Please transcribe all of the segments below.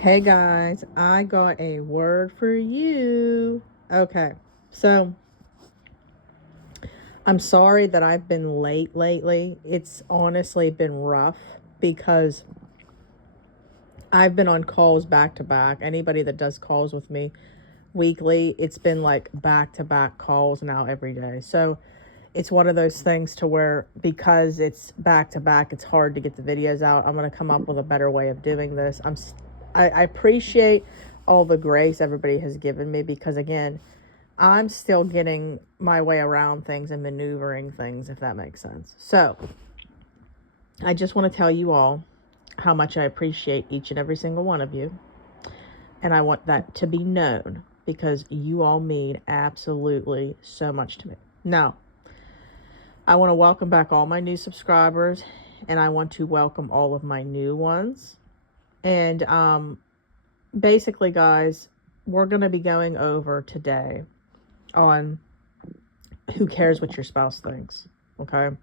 Hey guys, I got a word for you. Okay, so I'm sorry that I've been late lately. It's honestly been rough because I've been on calls back to back. Anybody that does calls with me weekly, it's been like back to back calls now every day. So it's one of those things to where because it's back to back, it's hard to get the videos out. I'm going to come up with a better way of doing this. I appreciate all the grace everybody has given me because again, I'm still getting my way around things and maneuvering things, if that makes sense. So I just want to tell you all how much I appreciate each and every single one of you. And I want that to be known because you all mean absolutely so much to me. Now, I want to welcome back all my new subscribers and I want to welcome all of my new ones. And basically, guys, we're going to be going over today on who cares what your spouse thinks. Okay.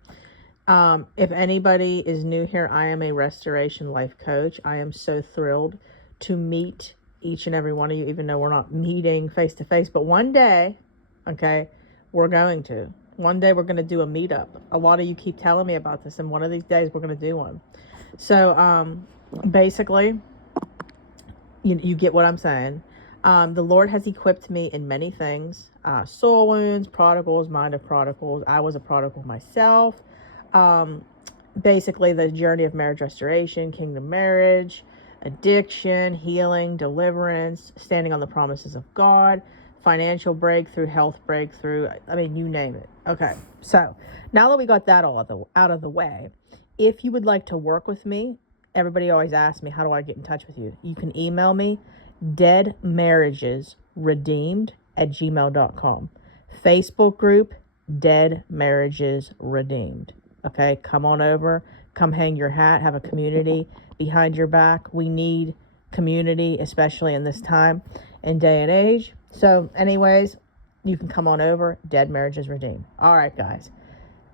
If anybody is new here, I am a restoration life coach. I am so thrilled to meet each and every one of you, even though we're not meeting face to face. But one day, okay, we're going to. One day we're going to do a meetup. A lot of you keep telling me about this, and one of these days we're going to do one. So basically, you get what I'm saying. The Lord has equipped me in many things. Soul wounds, prodigals, mind of prodigals. I was a prodigal myself. Basically the journey of marriage restoration, kingdom marriage, addiction, healing, deliverance, standing on the promises of God, financial breakthrough, health breakthrough. I mean, you name it. Okay. So now that we got that all out of the way, if you would like to work with me, everybody always asks me, how do I get in touch with you? You can email me, deadmarriagesredeemed@gmail.com. Facebook group, Dead Marriages Redeemed. Okay, come on over, come hang your hat, have a community behind your back. We need community, especially in this time and day and age. So anyways, you can come on over, Dead Marriages Redeemed. All right, guys,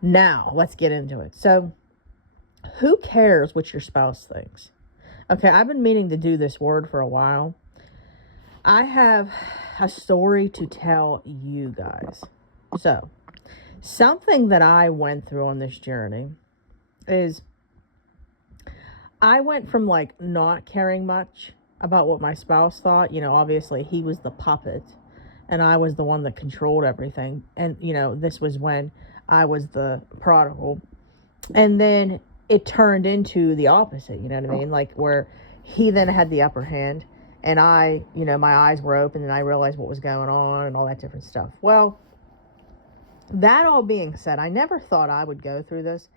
now let's get into it. So who cares what your spouse thinks? Okay, I've been meaning to do this word for a while. I have a story to tell you guys. So, something that I went through on this journey is I went from like not caring much about what my spouse thought. You know, obviously he was the puppet and I was the one that controlled everything. And, you know, this was when I was the prodigal. And then it turned into the opposite, you know what I mean? Like where he then had the upper hand and I, you know, my eyes were open and I realized what was going on and all that different stuff. Well, that all being said, I never thought I would go through this.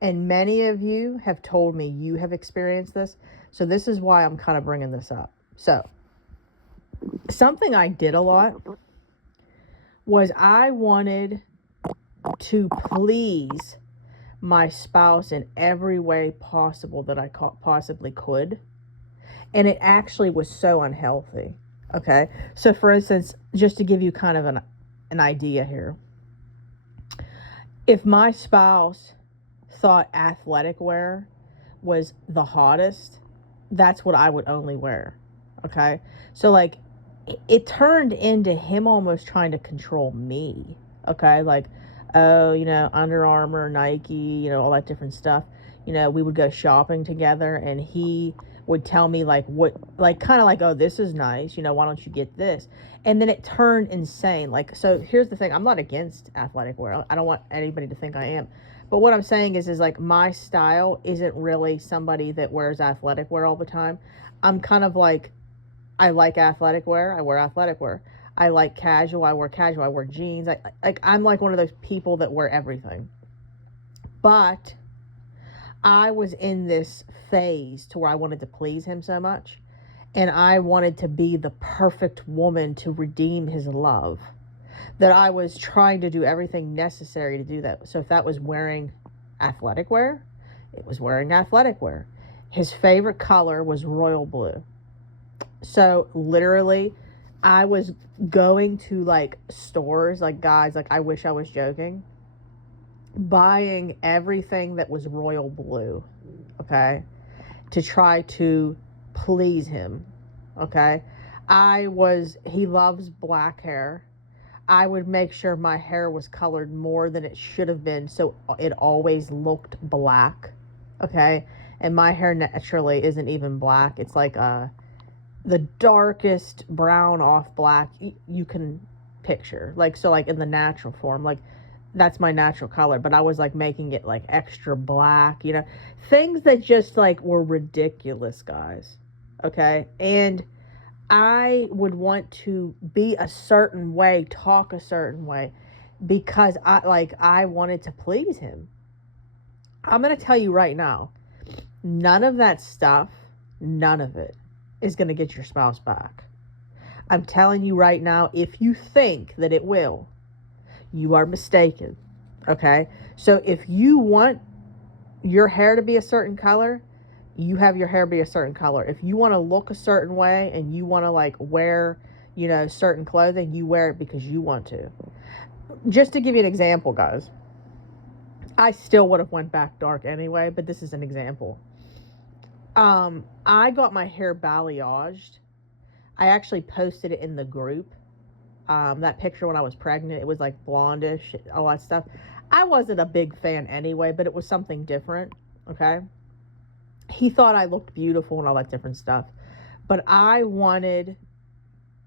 And many of you have told me you have experienced this. So this is why I'm kind of bringing this up. So something I did a lot was I wanted to please my spouse in every way possible that I possibly could. And it actually was so unhealthy. Okay. So for instance, just to give you kind of an idea here, if my spouse thought athletic wear was the hottest, that's what I would only wear. Okay. So like it turned into him almost trying to control me. Okay. Like, oh, you know, Under Armour, Nike, you know, all that different stuff. You know, we would go shopping together and he would tell me like what, like kind of like, oh, this is nice. You know, why don't you get this? And then it turned insane. Like, so here's the thing. I'm not against athletic wear. I don't want anybody to think I am. But what I'm saying is like my style isn't really somebody that wears athletic wear all the time. I'm kind of like, I like athletic wear. I wear athletic wear. I like casual. I wear casual. I wear jeans. I'm like one of those people that wear everything. But I was in this phase to where I wanted to please him so much. And I wanted to be the perfect woman to redeem his love, that I was trying to do everything necessary to do that. So if that was wearing athletic wear, it was wearing athletic wear. His favorite color was royal blue. So literally, I was going to like stores, like guys, like I wish I was joking, buying everything that was royal blue, okay, to try to please him. Okay. He loves black hair. I would make sure my hair was colored more than it should have been so it always looked black. Okay. And my hair naturally isn't even black. It's like the darkest brown off black you can picture. Like, so, like, in the natural form, like, that's my natural color, but I was like making it like extra black, things that just like were ridiculous, guys. Okay. And I would want to be a certain way, talk a certain way, because I wanted to please him. I'm going to tell you right now, none of that stuff, none of it is going to get your spouse back. I'm telling you right now, if you think that it will, you are mistaken. Okay? So if you want your hair to be a certain color, you have your hair be a certain color. If you want to look a certain way and you want to like wear, certain clothing, you wear it because you want to. Just to give you an example, guys, I still would have went back dark anyway, but this is an example. I got my hair balayaged. I actually posted it in the group. That picture when I was pregnant, it was like blondish, all that stuff. I wasn't a big fan anyway, but it was something different. Okay. He thought I looked beautiful and all that different stuff. But I wanted,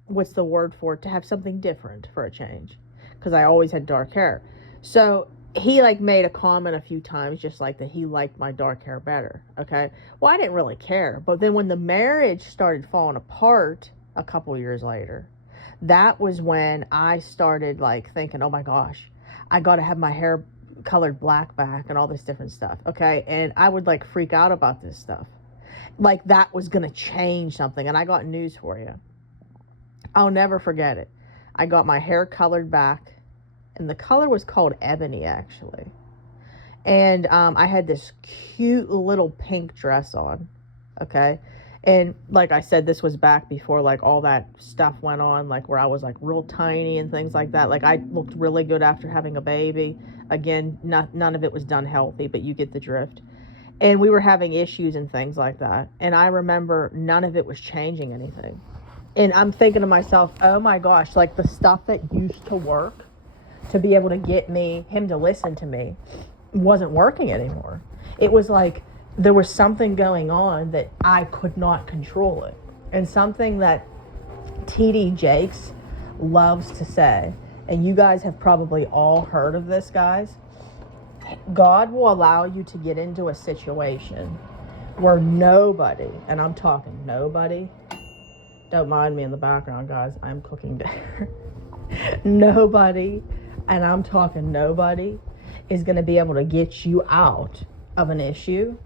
what's the word for it, to have something different for a change. Because I always had dark hair. So he like made a comment a few times just like that he liked my dark hair better. Okay. Well, I didn't really care. But then when the marriage started falling apart a couple years later, that was when I started like thinking, oh my gosh, I got to have my hair colored black back and all this different stuff. Okay. And I would like freak out about this stuff. Like that was going to change something. And I got news for you. I'll never forget it. I got my hair colored back, and the color was called ebony, actually. And I had this cute little pink dress on. Okay. And like I said, this was back before like all that stuff went on, like where I was like real tiny and things like that. Like I looked really good after having a baby. Again, none of it was done healthy, but you get the drift. And we were having issues and things like that. And I remember none of it was changing anything. And I'm thinking to myself, oh my gosh, like the stuff that used to work to be able to get him to listen to me wasn't working anymore. It was like there was something going on that I could not control it. And something that TD Jakes loves to say, and you guys have probably all heard of this, guys, God will allow you to get into a situation where nobody, and I'm talking nobody, don't mind me in the background, guys, I'm cooking dinner. Nobody, and I'm talking nobody, is going to be able to get you out of an issue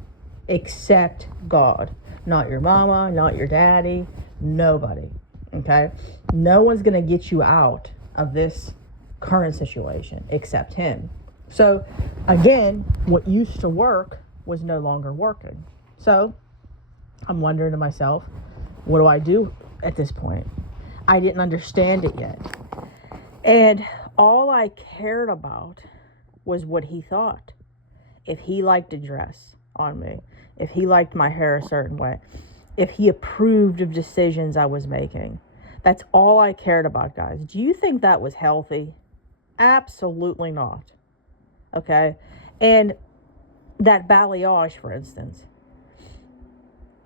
except God. Not your mama, not your daddy, nobody. Okay? No one's going to get you out of this current situation except him. So, again, what used to work was no longer working. So, I'm wondering to myself, what do I do at this point? I didn't understand it yet. And all I cared about was what he thought. If he liked a dress on me, if he liked my hair a certain way, if he approved of decisions I was making. That's all I cared about, guys. Do you think that was healthy? Absolutely not. Okay? And that balayage, for instance,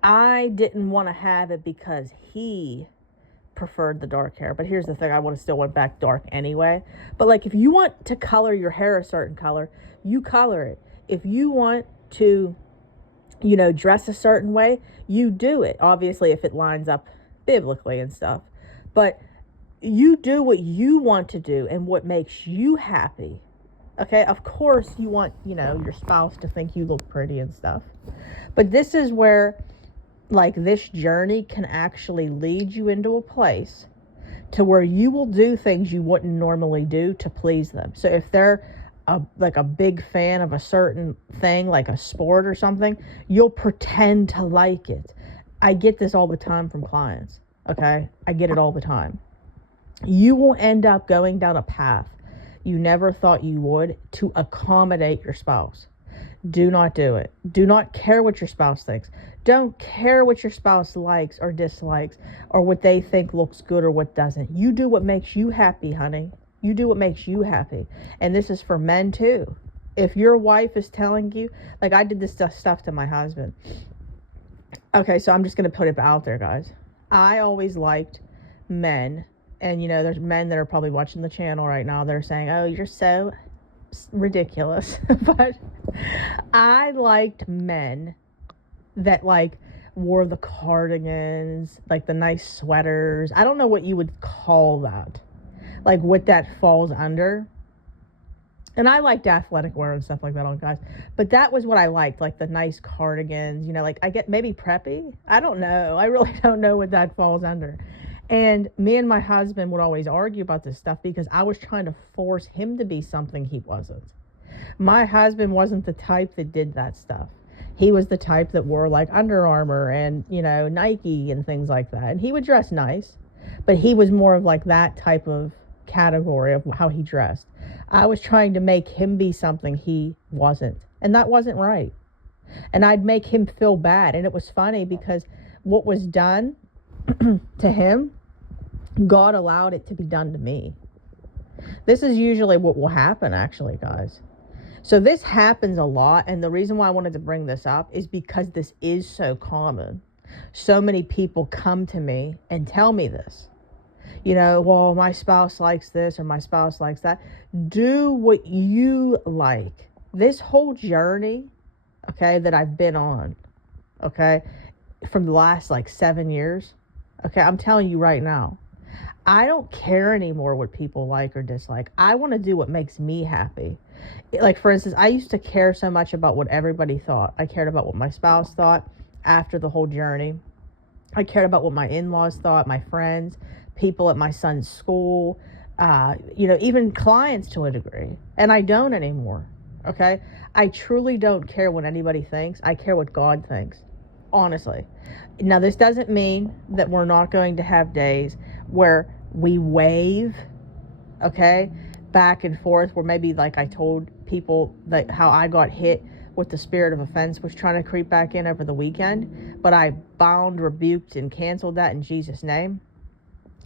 I didn't want to have it because he preferred the dark hair. But here's the thing, I would have still went back dark anyway. But like, if you want to color your hair a certain color, you color it. If you want to, dress a certain way, you do it. Obviously, if it lines up biblically and stuff. But you do what you want to do and what makes you happy. Okay, of course you want, your spouse to think you look pretty and stuff. But this is where, like, this journey can actually lead you into a place to where you will do things you wouldn't normally do to please them. So if they're a big fan of a certain thing, like a sport or something, you'll pretend to like it. I get this all the time from clients. Okay, I get it all the time. You will end up going down a path you never thought you would to accommodate your spouse. Do not do it. Do not care what your spouse thinks. Don't care what your spouse likes or dislikes or what they think looks good or what doesn't. You do what makes you happy, honey. You do what makes you happy. And this is for men too. If your wife is telling you, like I did this stuff to my husband. Okay, so I'm just going to put it out there, guys. I always liked men, and there's men that are probably watching the channel right now that are saying, oh, you're so ridiculous. But I liked men that like wore the cardigans, like the nice sweaters. I don't know what you would call that, like what that falls under. And I liked athletic wear and stuff like that on guys. But that was what I liked, like the nice cardigans, like I get maybe preppy. I don't know. I really don't know what that falls under. And me and my husband would always argue about this stuff because I was trying to force him to be something he wasn't. My husband wasn't the type that did that stuff. He was the type that wore like Under Armour and, Nike and things like that. And he would dress nice, but he was more of like that type of category of how he dressed. I was trying to make him be something he wasn't, and that wasn't right. And I'd make him feel bad. And it was funny because what was done to him, God allowed it to be done to me. This is usually what will happen, actually, guys. So this happens a lot, and the reason why I wanted to bring this up is because this is so common. So many people come to me and tell me this. Well, my spouse likes this or my spouse likes that. Do what you like. This whole journey, okay, that I've been on, okay, from the last like 7 years, okay, I'm telling you right now, I don't care anymore what people like or dislike. I want to do what makes me happy. Like, for instance, I used to care so much about what everybody thought. I cared about what my spouse thought after the whole journey. I cared about what my in-laws thought, my friends, people at my son's school, even clients to a degree. And I don't anymore, okay? I truly don't care what anybody thinks. I care what God thinks, honestly. Now, this doesn't mean that we're not going to have days where we wave, okay, back and forth, where maybe like I told people that how I got hit with the spirit of offense was trying to creep back in over the weekend, but I bound, rebuked, and canceled that in Jesus' name.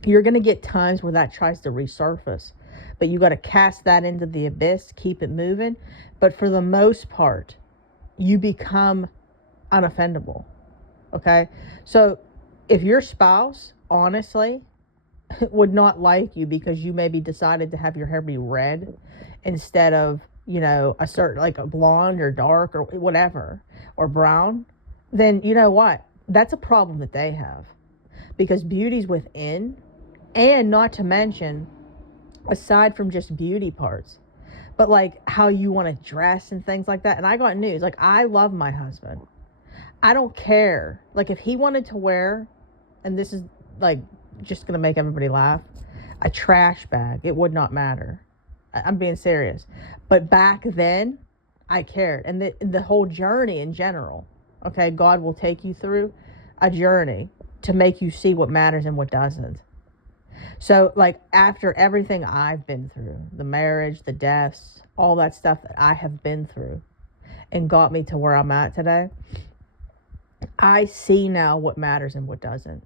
You're going to get times where that tries to resurface, but you got to cast that into the abyss, keep it moving. But for the most part, you become unoffendable, okay? So if your spouse, honestly, would not like you because you maybe decided to have your hair be red instead of, a certain, like a blonde or dark or whatever, or brown, then you know what? That's a problem that they have, because beauty's within. And not to mention, aside from just beauty parts, but like how you want to dress and things like that. And I got news, like I love my husband. I don't care. Like if he wanted to wear, and this is like just going to make everybody laugh, a trash bag, it would not matter. I'm being serious. But back then, I cared. And the whole journey in general, okay, God will take you through a journey to make you see what matters and what doesn't. So, like, after everything I've been through, the marriage, the deaths, all that stuff that I have been through and got me to where I'm at today, I see now what matters and what doesn't.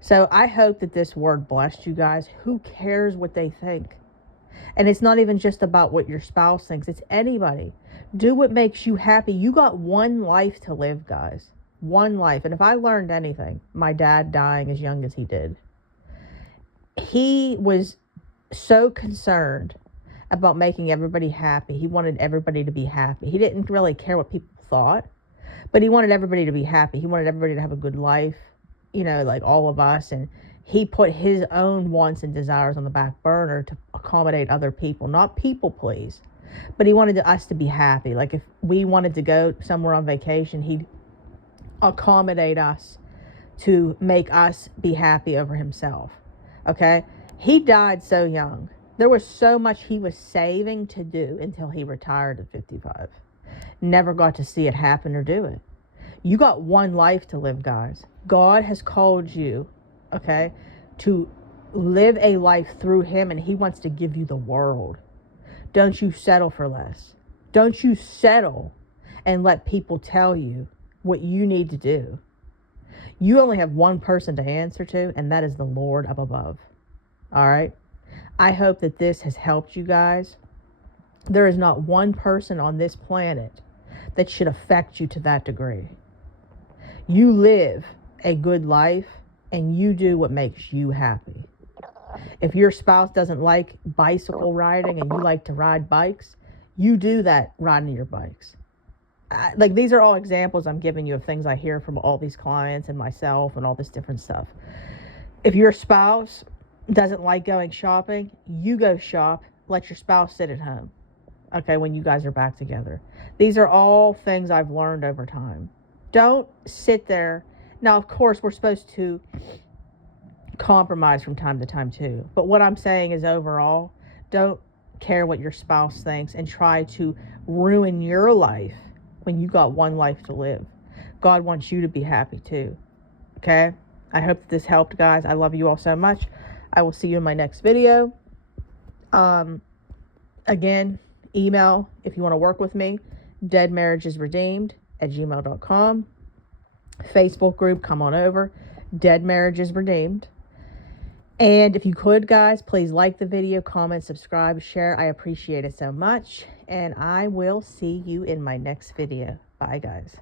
So I hope that this word blessed you guys. Who cares what they think? And it's not even just about what your spouse thinks. It's anybody. Do what makes you happy. You got one life to live, guys. One life. And if I learned anything, my dad dying as young as he did, he was so concerned about making everybody happy. He wanted everybody to be happy. He didn't really care what people thought, but he wanted everybody to be happy. He wanted everybody to have a good life, like all of us. And he put his own wants and desires on the back burner to accommodate other people, not people please, but he wanted us to be happy. Like if we wanted to go somewhere on vacation, he'd accommodate us to make us be happy over himself. Okay? He died so young. There was so much he was saving to do until he retired at 55. Never got to see it happen or do it. You got one life to live, guys. God has called you, okay, to live a life through him, and he wants to give you the world. Don't you settle for less. Don't you settle and let people tell you what you need to do. You only have one person to answer to, and that is the Lord up above. All right? I hope that this has helped you guys. There is not one person on this planet that should affect you to that degree. You live a good life and you do what makes you happy. If your spouse doesn't like bicycle riding and you like to ride bikes, you do that riding your bikes. Like, these are all examples I'm giving you of things I hear from all these clients and myself and all this different stuff. If your spouse doesn't like going shopping, you go shop. Let your spouse sit at home. Okay, when you guys are back together. These are all things I've learned over time. Don't sit there. Now, of course, we're supposed to compromise from time to time too. But what I'm saying is, overall, don't care what your spouse thinks and try to ruin your life when you got one life to live. God wants you to be happy too. Okay? I hope that this helped, guys. I love you all so much. I will see you in my next video. Again, email if you want to work with me, deadmarriagesredeemed@gmail.com. Facebook group, come on over, Dead Marriages Redeemed. And if you could, guys, please like the video, comment, subscribe, share. I appreciate it so much. And I will see you in my next video. Bye, guys.